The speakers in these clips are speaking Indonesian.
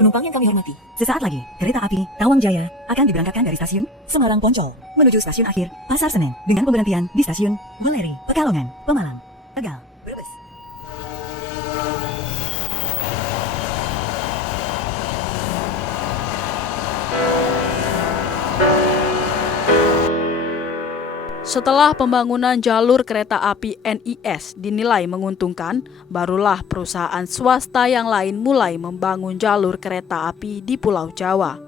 Penumpang yang kami hormati, sesaat lagi kereta api Tawang Jaya akan diberangkatkan dari stasiun Semarang Poncol menuju stasiun akhir Pasar Senen dengan pemberhentian di stasiun Weleri, Pekalongan, Pemalang, Tegal, Brebes. Setelah pembangunan jalur kereta api NIS dinilai menguntungkan, barulah perusahaan swasta yang lain mulai membangun jalur kereta api di Pulau Jawa.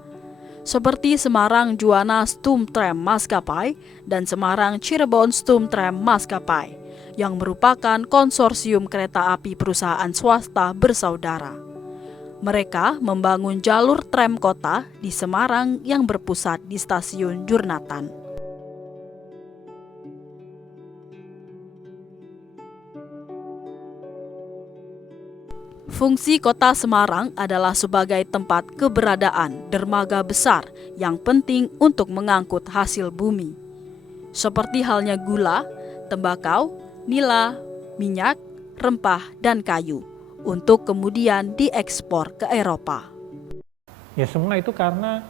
Seperti Semarang Juwana Stum Tram Maskapai dan Semarang Cirebon Stum Tram Maskapai, yang merupakan konsorsium kereta api perusahaan swasta bersaudara. Mereka membangun jalur tram kota di Semarang yang berpusat di stasiun Jurnatan. Fungsi kota Semarang adalah sebagai tempat keberadaan dermaga besar yang penting untuk mengangkut hasil bumi. Seperti halnya gula, tembakau, nila, minyak, rempah, dan kayu, untuk kemudian diekspor ke Eropa. Ya semua itu karena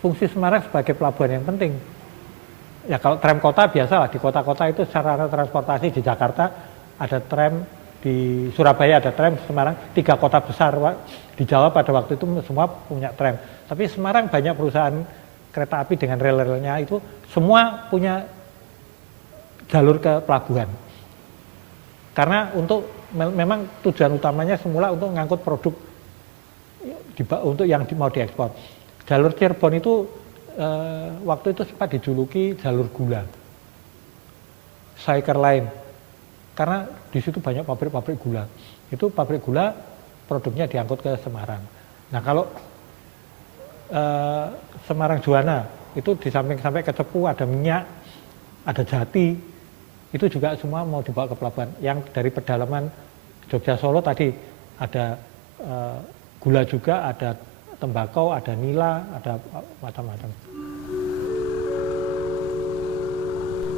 fungsi Semarang sebagai pelabuhan yang penting. Ya kalau tram kota biasalah, di kota-kota itu sarana transportasi. Di Jakarta ada tram, di Surabaya ada tram, Semarang 3 kota besar di Jawa pada waktu itu semua punya tram. Tapi Semarang banyak perusahaan kereta api dengan rel-relnya itu semua punya jalur ke pelabuhan. Karena memang tujuan utamanya semula untuk mengangkut produk untuk yang mau diekspor. Jalur Cirebon itu waktu itu sempat dijuluki jalur gula, Cycle Line. Karena di situ banyak pabrik-pabrik gula. Itu pabrik gula produknya diangkut ke Semarang. Nah kalau Semarang Juwana itu di samping sampai ke Cepu ada minyak, ada jati, itu juga semua mau dibawa ke pelabuhan. Yang dari pedalaman Jogja Solo tadi ada gula juga, ada tembakau, ada nila, ada macam-macam.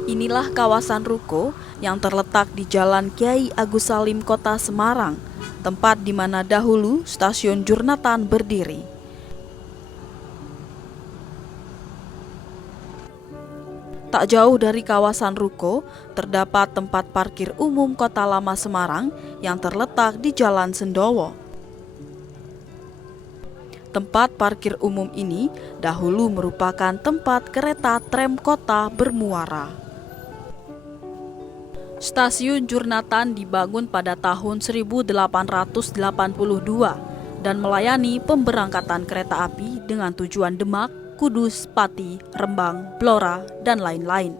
Inilah kawasan ruko yang terletak di Jalan Kiai Agus Salim, Kota Semarang, tempat di mana dahulu stasiun Jurnatan berdiri. Tak jauh dari kawasan ruko, terdapat tempat parkir umum Kota Lama Semarang yang terletak di Jalan Sendowo. Tempat parkir umum ini dahulu merupakan tempat kereta tram kota bermuara. Stasiun Jurnatan dibangun pada tahun 1882 dan melayani pemberangkatan kereta api dengan tujuan Demak, Kudus, Pati, Rembang, Blora, dan lain-lain.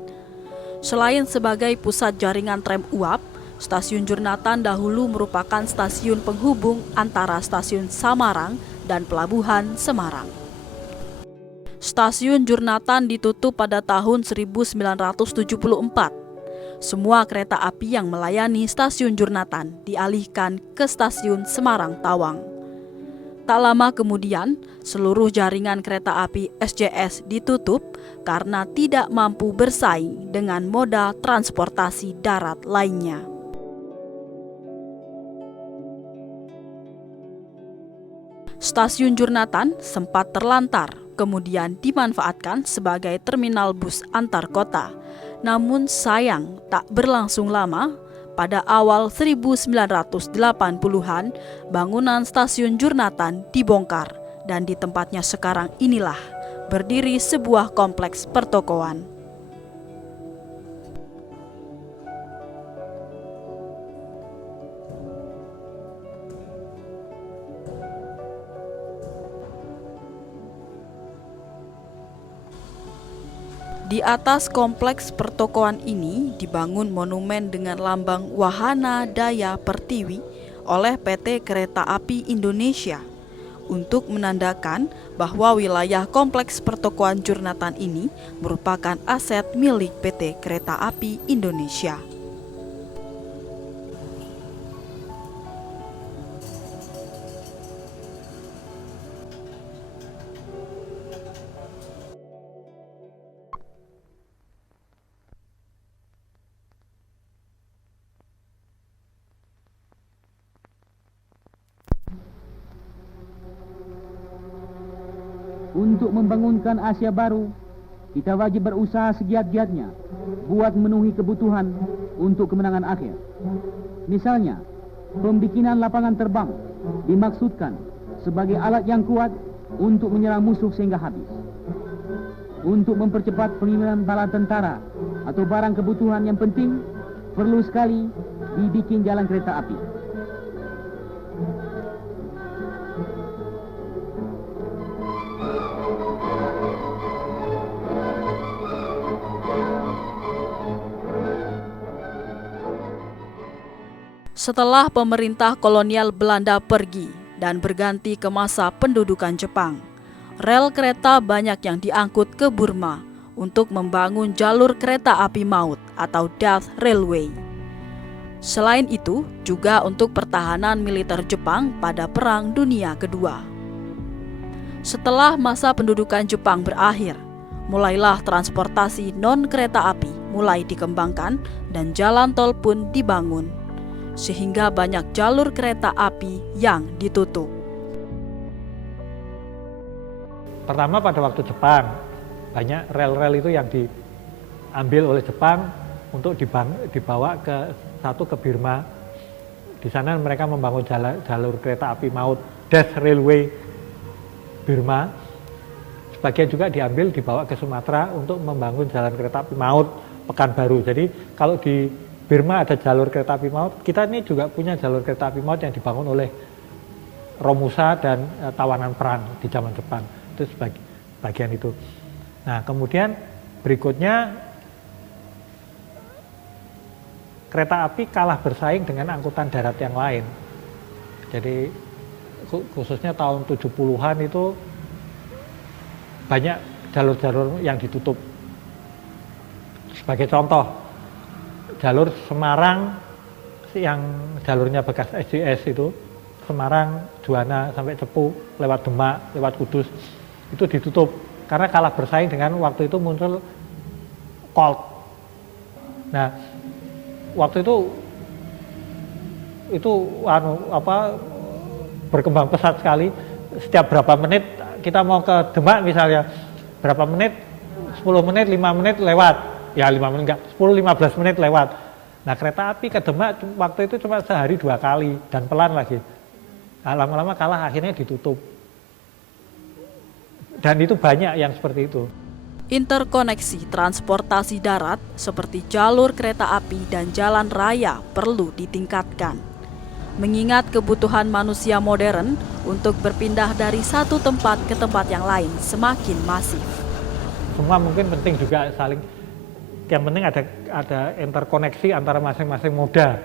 Selain sebagai pusat jaringan tram uap, Stasiun Jurnatan dahulu merupakan stasiun penghubung antara stasiun Samarang dan Pelabuhan Semarang. Stasiun Jurnatan ditutup pada tahun 1974. Semua kereta api yang melayani stasiun Jurnatan dialihkan ke stasiun Semarang Tawang. Tak lama kemudian, seluruh jaringan kereta api SJS ditutup karena tidak mampu bersaing dengan moda transportasi darat lainnya. Stasiun Jurnatan sempat terlantar, kemudian dimanfaatkan sebagai terminal bus antar kota. Namun sayang tak berlangsung lama, pada awal 1980-an bangunan stasiun Jurnatan dibongkar dan di tempatnya sekarang inilah berdiri sebuah kompleks pertokoan. Di atas kompleks pertokoan ini dibangun monumen dengan lambang Wahana Daya Pertiwi oleh PT Kereta Api Indonesia untuk menandakan bahwa wilayah kompleks pertokoan Jurnatan ini merupakan aset milik PT Kereta Api Indonesia. untuk membangunkan Asia baru, kita wajib berusaha segiat-giatnya buat memenuhi kebutuhan untuk kemenangan akhir. Misalnya, pembikinan lapangan terbang dimaksudkan sebagai alat yang kuat untuk menyerang musuh sehingga habis. Untuk mempercepat pengiriman bala tentara atau barang kebutuhan yang penting, perlu sekali dibikin jalan kereta api. Setelah pemerintah kolonial Belanda pergi dan berganti ke masa pendudukan Jepang, rel kereta banyak yang diangkut ke Burma untuk membangun jalur kereta api maut atau Death Railway. Selain itu, juga untuk pertahanan militer Jepang pada Perang Dunia Kedua. Setelah masa pendudukan Jepang berakhir, mulailah transportasi non-kereta api mulai dikembangkan dan jalan tol pun dibangun, sehingga banyak jalur kereta api yang ditutup. Pertama pada waktu Jepang, banyak rel-rel itu yang diambil oleh Jepang untuk dibawa ke Birma. Di sana mereka membangun jalur kereta api maut Death Railway Birma. Sebagian juga dibawa ke Sumatera untuk membangun jalan kereta api maut Pekanbaru. Jadi kalau di Birma ada jalur kereta api maut, kita ini juga punya jalur kereta api maut yang dibangun oleh Romusa dan tawanan perang di zaman Jepang. Itu bagian itu. Nah, kemudian berikutnya kereta api kalah bersaing dengan angkutan darat yang lain. Jadi khususnya tahun 70-an itu banyak jalur-jalur yang ditutup. Sebagai contoh, jalur Semarang yang jalurnya bekas SJS itu, Semarang, Juwana sampai Cepu, lewat Demak, lewat Kudus, itu ditutup karena kalah bersaing dengan waktu itu muncul Colt. Nah, waktu itu berkembang pesat sekali. Setiap berapa menit kita mau ke Demak misalnya, berapa menit, 10 menit, 5 menit lewat. Ya 5 menit enggak, 10-15 menit lewat. Nah, kereta api ke Demak waktu itu cuma sehari 2 kali dan pelan lagi. Nah, lama-lama kalah, akhirnya ditutup. Dan itu banyak yang seperti itu. Interkoneksi transportasi darat seperti jalur kereta api dan jalan raya perlu ditingkatkan. Mengingat kebutuhan manusia modern untuk berpindah dari satu tempat ke tempat yang lain semakin masif. Semua mungkin penting juga saling, yang penting ada interkoneksi antara masing-masing moda.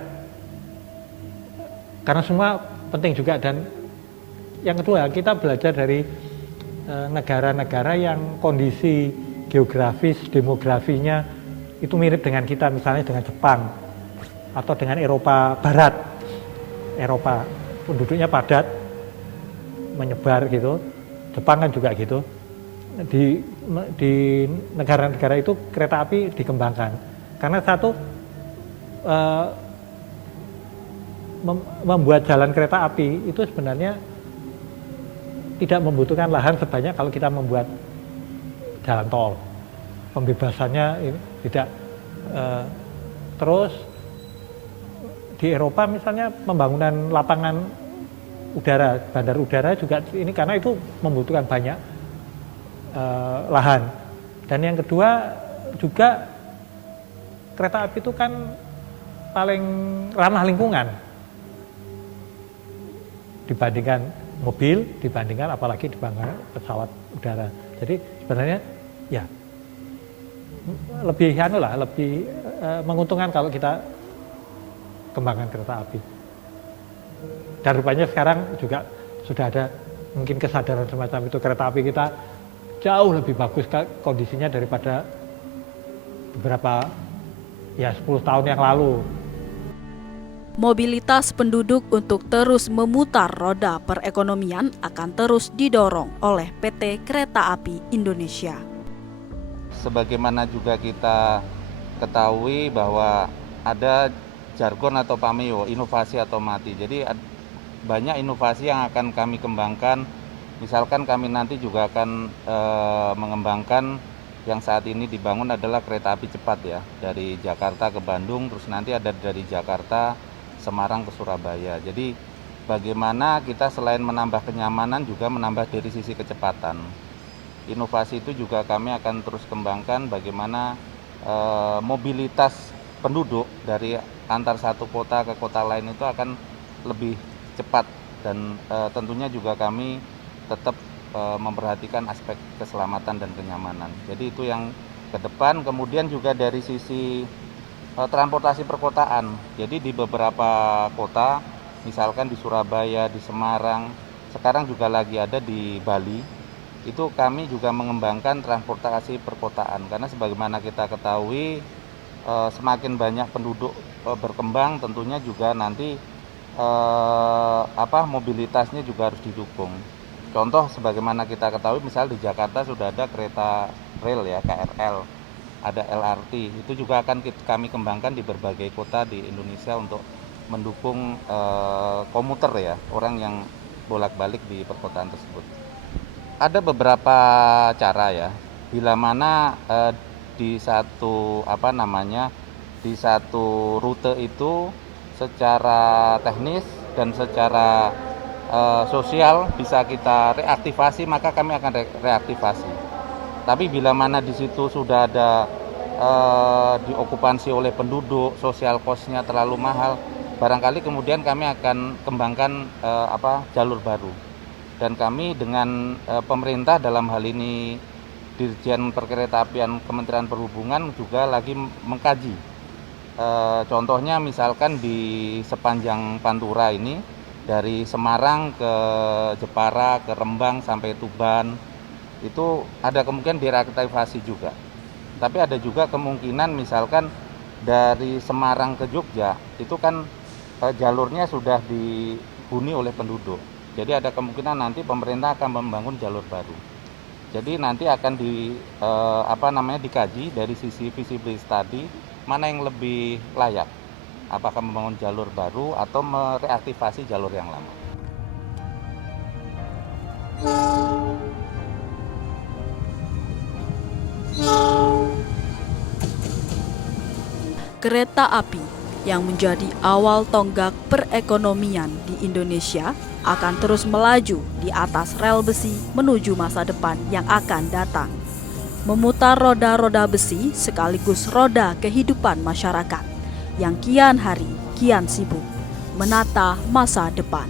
Karena semua penting juga. Dan yang kedua, kita belajar dari negara-negara yang kondisi geografis, demografinya itu mirip dengan kita, misalnya dengan Jepang atau dengan Eropa Barat. Eropa penduduknya padat, menyebar gitu. Jepang kan juga gitu. Di negara-negara itu kereta api dikembangkan karena satu, membuat jalan kereta api itu sebenarnya tidak membutuhkan lahan sebanyak kalau kita membuat jalan tol. Pembebasannya ini tidak. Terus di Eropa misalnya pembangunan lapangan udara, bandar udara juga ini karena itu membutuhkan banyak lahan. Dan yang kedua juga kereta api itu kan paling ramah lingkungan dibandingkan mobil, dibandingkan apalagi dibandingkan pesawat udara. Jadi sebenarnya ya lebih lebih menguntungkan kalau kita kembangkan kereta api. Dan rupanya sekarang juga sudah ada mungkin kesadaran semacam itu, kereta api kita jauh lebih bagus kondisinya daripada beberapa 10 tahun yang lalu. Mobilitas penduduk untuk terus memutar roda perekonomian akan terus didorong oleh PT Kereta Api Indonesia. Sebagaimana juga kita ketahui bahwa ada jargon atau pameo, inovasi atau mati. Jadi banyak inovasi yang akan kami kembangkan Misalkan kami nanti juga akan mengembangkan yang saat ini dibangun adalah kereta api cepat ya, dari Jakarta ke Bandung, terus nanti ada dari Jakarta, Semarang ke Surabaya. Jadi bagaimana kita selain menambah kenyamanan juga menambah dari sisi kecepatan. Inovasi itu juga kami akan terus kembangkan bagaimana mobilitas penduduk dari antar satu kota ke kota lain itu akan lebih cepat, dan tentunya juga kami tetap memperhatikan aspek keselamatan dan kenyamanan. Jadi itu yang ke depan. Kemudian juga dari sisi transportasi perkotaan. Jadi di beberapa kota, misalkan di Surabaya, di Semarang, sekarang juga lagi ada di Bali, itu kami juga mengembangkan transportasi perkotaan. Karena sebagaimana kita ketahui, semakin banyak penduduk berkembang, tentunya juga nanti mobilitasnya juga harus didukung. Contoh sebagaimana kita ketahui, misal di Jakarta sudah ada kereta rel ya, KRL, ada LRT, itu juga akan kami kembangkan di berbagai kota di Indonesia untuk mendukung komuter ya, orang yang bolak-balik di perkotaan tersebut. Ada beberapa cara ya, bila mana di satu rute itu secara teknis dan secara sosial bisa kita reaktivasi, maka kami akan reaktivasi. Tapi bila mana di situ sudah ada diokupansi oleh penduduk, sosial cost-nya terlalu mahal, barangkali kemudian kami akan kembangkan jalur baru. Dan kami dengan pemerintah, dalam hal ini Dirjen Perkeretaapian Kementerian Perhubungan, juga lagi mengkaji. Contohnya misalkan di sepanjang Pantura ini, dari Semarang ke Jepara, ke Rembang sampai Tuban, itu ada kemungkinan direaktivasi juga. Tapi ada juga kemungkinan misalkan dari Semarang ke Jogja, itu kan jalurnya sudah dihuni oleh penduduk. Jadi ada kemungkinan nanti pemerintah akan membangun jalur baru. Jadi nanti akan dikaji dari sisi feasibility study, mana yang lebih layak. Apakah membangun jalur baru atau mereaktivasi jalur yang lama. Kereta api yang menjadi awal tonggak perekonomian di Indonesia akan terus melaju di atas rel besi menuju masa depan yang akan datang. Memutar roda-roda besi sekaligus roda kehidupan masyarakat yang kian hari kian sibuk menata masa depan.